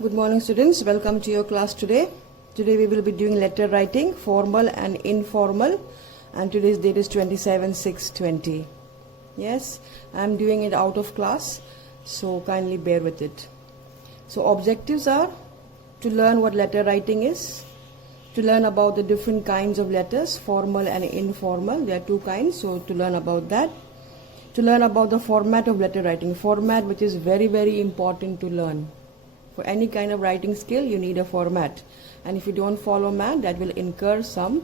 Good morning, students. Welcome to your class today. Today we will be doing letter writing, formal and informal, and today's date is 27/6/20. Yes, I am doing it out of class, so kindly bear with it. So objectives are to learn what letter writing is, to learn about the different kinds of letters, formal and informal. There are two kinds, so to learn about that. To learn about the format of letter writing, format which is very, very important to learn. For any kind of writing skill, you need a format. And if you don't follow that, that will incur some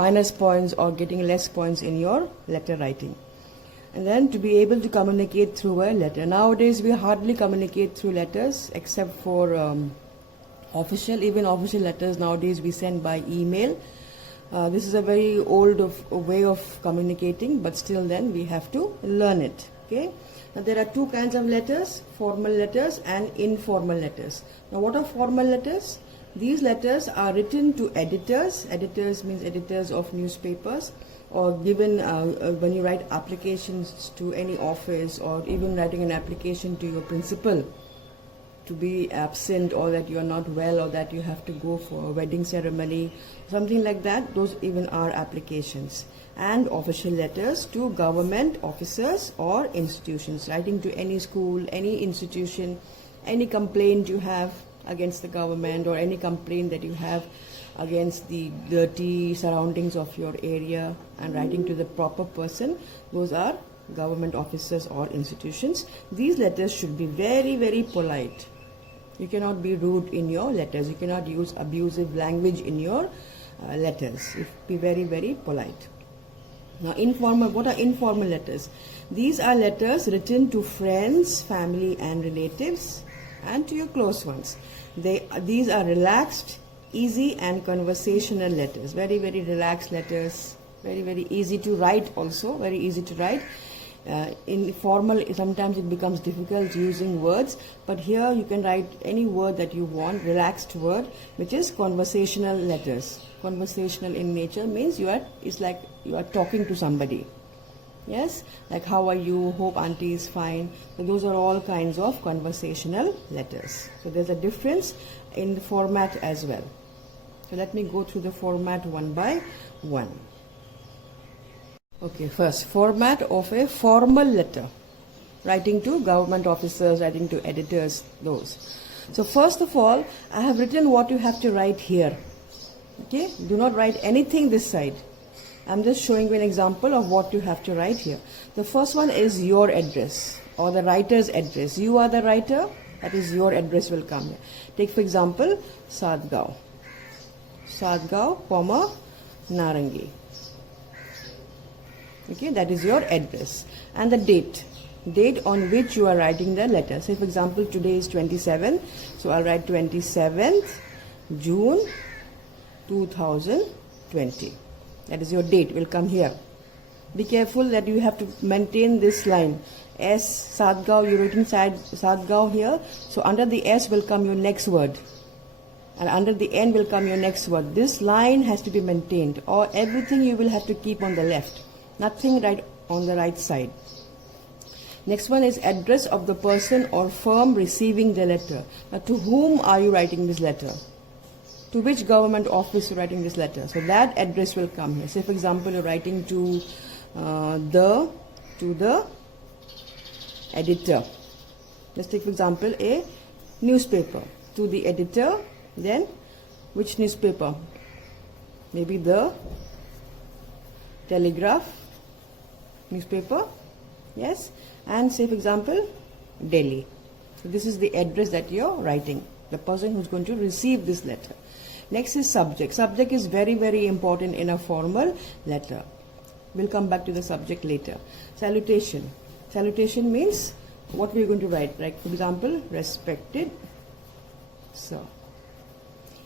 minus points or getting less points in your letter writing. And then to be able to communicate through a letter. Nowadays, we hardly communicate through letters except for even official letters nowadays we send by email. This is a very old way of communicating, but still then we have to learn it. Okay. Now there are two kinds of letters, formal letters and informal letters. Now what are formal letters? These letters are written to editors. Editors means editors of newspapers, or given when you write applications to any office, or even writing an application to your principal to be absent, or that you are not well, or that you have to go for a wedding ceremony, something like that. Those even are applications. And official letters to government officers or institutions, writing to any school, any institution, any complaint you have against the government, or any complaint that you have against the dirty surroundings of your area, and writing to the proper person. Those are government officers or institutions. These letters should be very, very polite. You cannot be rude in your letters. You cannot use abusive language in your letters. Be very, very polite. Now, informal. What are informal letters? These are letters written to friends, family and relatives, and to your close ones. These are relaxed, easy and conversational letters. Very, very relaxed letters. Very, very easy to write also. Very easy to write. Informal, sometimes it becomes difficult using words, but here you can write any word that you want, relaxed word, which is conversational letters. Conversational in nature means it's like you are talking to somebody. Yes, like how are you, hope auntie is fine. So those are all kinds of conversational letters. So there's a difference in the format as well. So let me go through the format one by one. Okay, first, format of a formal letter. Writing to government officers, writing to editors, those. So first of all, I have written what you have to write here. Okay, do not write anything this side. I'm just showing you an example of what you have to write here. The first one is your address, or the writer's address. You are the writer, that is your address will come here. Take for example, Sadgaon. Sadgaon, Narengi. Okay, that is your address. And the date on which you are writing the letter. Say for example, today is 27th, so I'll write 27th June 2020. That is your date, will come here. Be careful that you have to maintain this line. S, Sadgaon, you're writing Sadgaon here, so under the S will come your next word, and under the N will come your next word. This line has to be maintained, or everything you will have to keep on the left. Nothing right on the right side. Next one is address of the person or firm receiving the letter. Now, to whom are you writing this letter? To which government office you are writing this letter? So that address will come here. Say for example, you're writing to the editor. Let's take for example a newspaper. To the editor, then which newspaper? Maybe the Telegraph newspaper, yes, and say for example Delhi. So this is the address that you're writing, the person who's going to receive this letter. Next is subject. Subject is very, very important in a formal letter. We'll come back to the subject later. Salutation. Salutation means what we're going to write. Like for example, respected sir.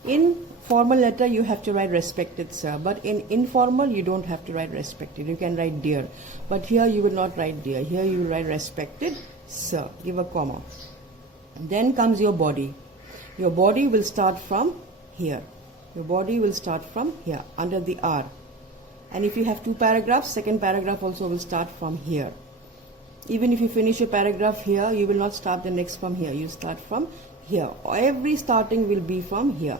In formal letter, you have to write respected sir, but in informal, you don't have to write respected. You can write dear, but here you will not write dear. Here you will write respected sir. Give a comma. And then comes your body. Your body will start from here. Your body will start from here, under the R. And if you have two paragraphs, second paragraph also will start from here. Even if you finish a paragraph here, you will not start the next from here. You start from here. Every starting will be from here.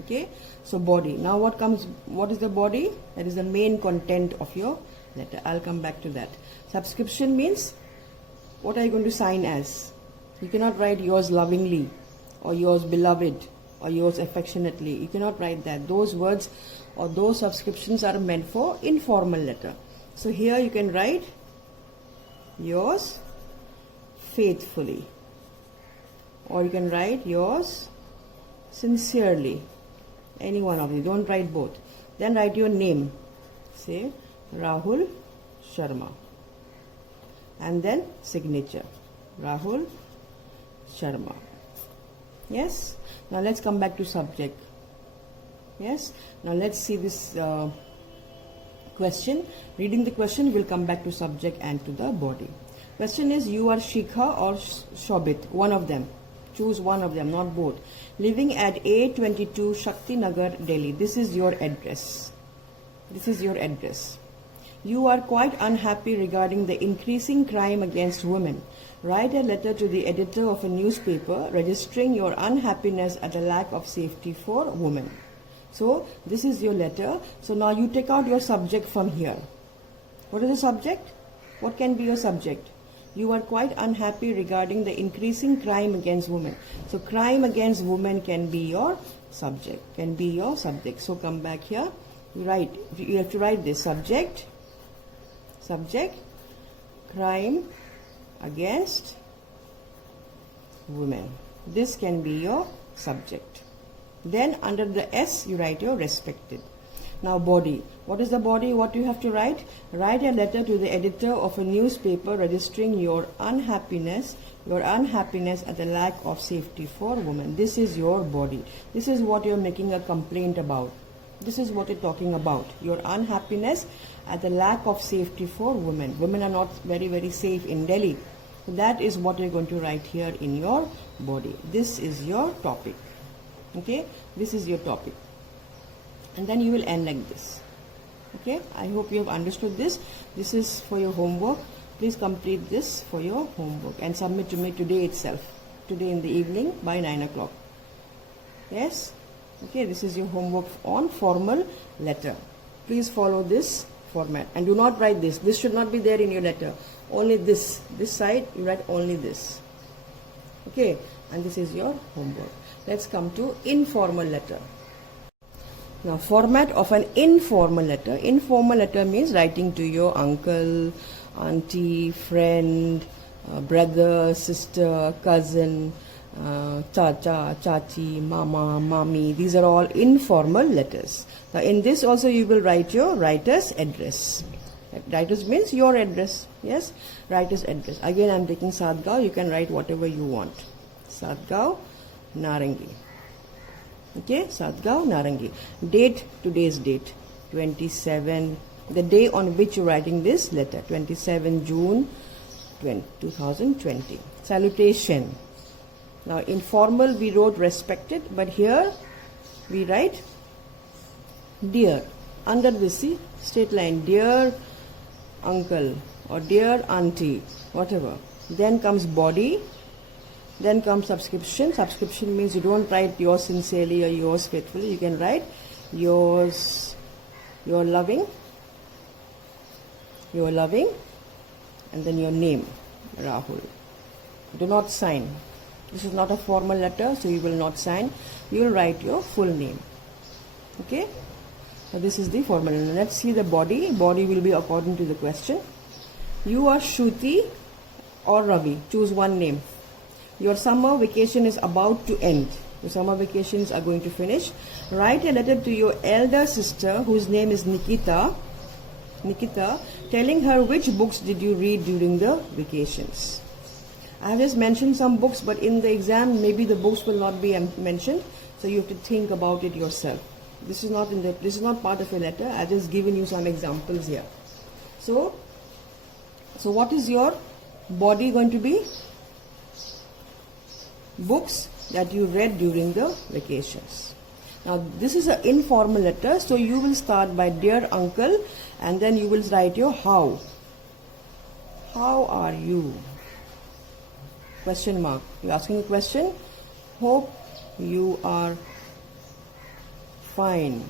Okay, so body. Now what is the body? That is the main content of your letter. I'll come back to that. Subscription means, what are you going to sign as? You cannot write yours lovingly, or yours beloved, or yours affectionately. You cannot write that. Those words or those subscriptions are meant for informal letter. So here you can write yours faithfully, or you can write yours sincerely. Any one of you. Don't write both. Then write your name. Say Rahul Sharma. And then signature. Rahul Sharma. Yes. Now let's come back to subject. Yes. Now let's see this question. Reading the question, we'll come back to subject and to the body. Question is, you are Shikha or Shobit, one of them. Choose one of them, not both. Living at A22 Shakti Nagar, Delhi. This is your address. This is your address. You are quite unhappy regarding the increasing crime against women. Write a letter to the editor of a newspaper registering your unhappiness at the lack of safety for women. So this is your letter. So now you take out your subject from here. What is the subject? What can be your subject? You are quite unhappy regarding the increasing crime against women. So crime against women can be your subject. Can be your subject. So come back here. You write. You have to write this subject. Subject. Crime against women. This can be your subject. Then under the S you write your respected. Now body. What is the body? What do you have to write? Write a letter to the editor of a newspaper registering your unhappiness at the lack of safety for women. This is your body. This is what you're making a complaint about. This is what you're talking about. Your unhappiness at the lack of safety for women. Women are not very, very safe in Delhi. So that is what you're going to write here in your body. This is your topic. Okay? This is your topic. And then you will end like this. Okay, I hope you have understood this. This is for your homework. Please complete this for your homework and submit to me today itself, today in the evening by 9 o'clock. Yes. Okay, this is your homework on formal letter. Please follow this format and do not write this. This should not be there in your letter. Only this side you write only this. Okay, and this is your homework. Let's come to informal letter. Now, format of an informal letter. Informal letter means writing to your uncle, auntie, friend, brother, sister, cousin, chacha, chachi, mama, mommy. These are all informal letters. Now, in this also you will write your writer's address. Writer's means your address. Yes, writer's address. Again, I am taking Sadgaon. You can write whatever you want. Sadgaon, Narengi. Okay, Sadgaon, Narengi. Date, today's date, 27, the day on which you're writing this letter, 27 June 2020. Salutation. Now, in formal we wrote respected, but here we write dear. Under this, see, straight line, dear uncle or dear auntie, whatever. Then comes body. Then comes subscription. Subscription means you don't write yours sincerely or yours faithfully. You can write yours, your loving, and then your name, Rahul. Do not sign. This is not a formal letter, so you will not sign. You will write your full name. Okay? So this is the formal letter. Let's see the body. Body will be according to the question. You are Shruti or Ravi. Choose one name. Your summer vacation is about to end. Your summer vacations are going to finish. Write a letter to your elder sister, whose name is Nikita, telling her which books did you read during the vacations. I have just mentioned some books, but in the exam, maybe the books will not be mentioned, so you have to think about it yourself. This is not part of your letter. I have just given you some examples here. So what is your body going to be? Books that you read during the vacations. Now this is an informal letter, so you will start by dear uncle and then you will write your how. How are you? Question mark. You're asking a question. Hope you are fine.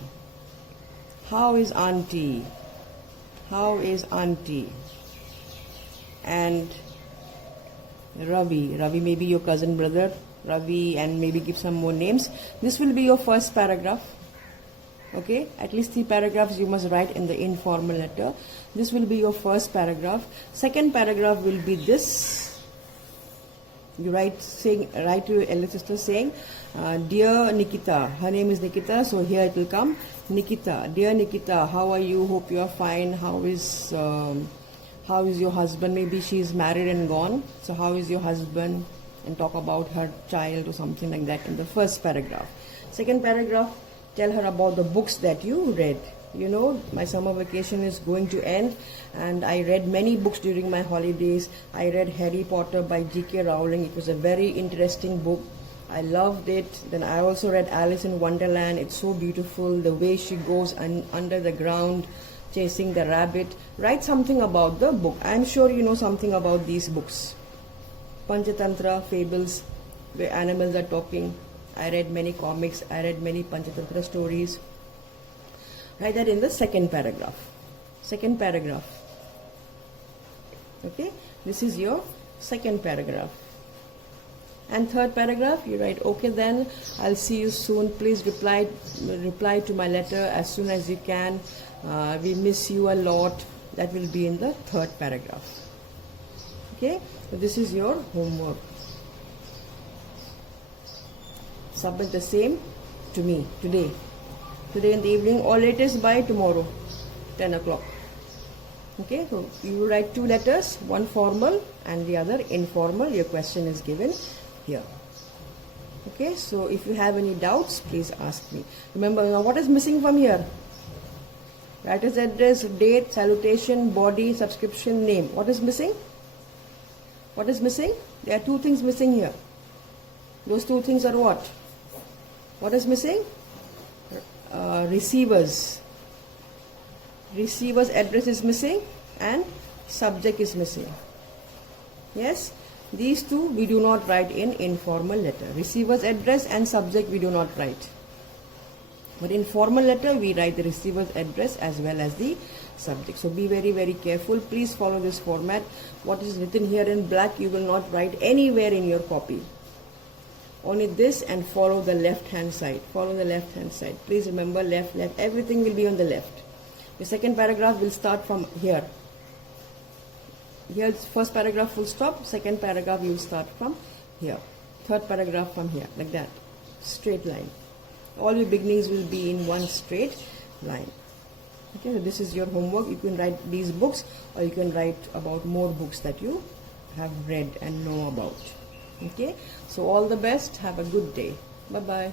How is auntie? How is auntie? And Ravi. Ravi may be your cousin brother. Ravi, and maybe give some more names. This will be your first paragraph. Okay, at least 3 paragraphs you must write in the informal letter. This will be your first paragraph. Second paragraph will be this. You write to your elder sister saying, dear Nikita. Her name is Nikita, so here it will come. Nikita, dear Nikita, how are you? Hope you are fine. How is your husband? Maybe she is married and gone. So how is your husband? And talk about her child or something like that in the first paragraph. Second paragraph, tell her about the books that you read. You know, my summer vacation is going to end, and I read many books during my holidays. I read Harry Potter by J.K. Rowling. It was a very interesting book. I loved it. Then I also read Alice in Wonderland. It's so beautiful, the way she goes under the ground chasing the rabbit. Write something about the book. I'm sure you know something about these books. Panchatantra, fables, where animals are talking. I read many comics. I read many Panchatantra stories. Write that in the second paragraph. Second paragraph. Okay, this is your second paragraph. And third paragraph, you write, okay then, I'll see you soon. Please reply to my letter as soon as you can. We miss you a lot. That will be in the third paragraph. Okay, so this is your homework. Submit the same to me today in the evening, or latest by tomorrow 10 o'clock. Okay, so you write 2 letters, one formal and the other informal. Your question is given here. Okay, so if you have any doubts, please ask me. Remember, now what is missing from here? Writer's address, date, salutation, body, subscription, name. What is missing? What is missing? There are 2 things missing here. Those 2 things are what? What is missing? Receiver's address is missing and subject is missing. Yes, these 2 we do not write in informal letter. Receiver's address and subject we do not write. But in formal letter we write the receiver's address as well as the subject. So be very, very careful. Please follow this format. What is written here in black you will not write anywhere in your copy. Only this, and follow the left hand side. Follow the left hand side. Please remember, left, everything will be on the left. The second paragraph will start from here. Here's first paragraph full stop. Second paragraph you will start from here. Third paragraph from here, like that. Straight line. All your beginnings will be in one straight line. Okay, so this is your homework. You can write these books, or you can write about more books that you have read and know about. Okay, so all the best. Have a good day. Bye bye.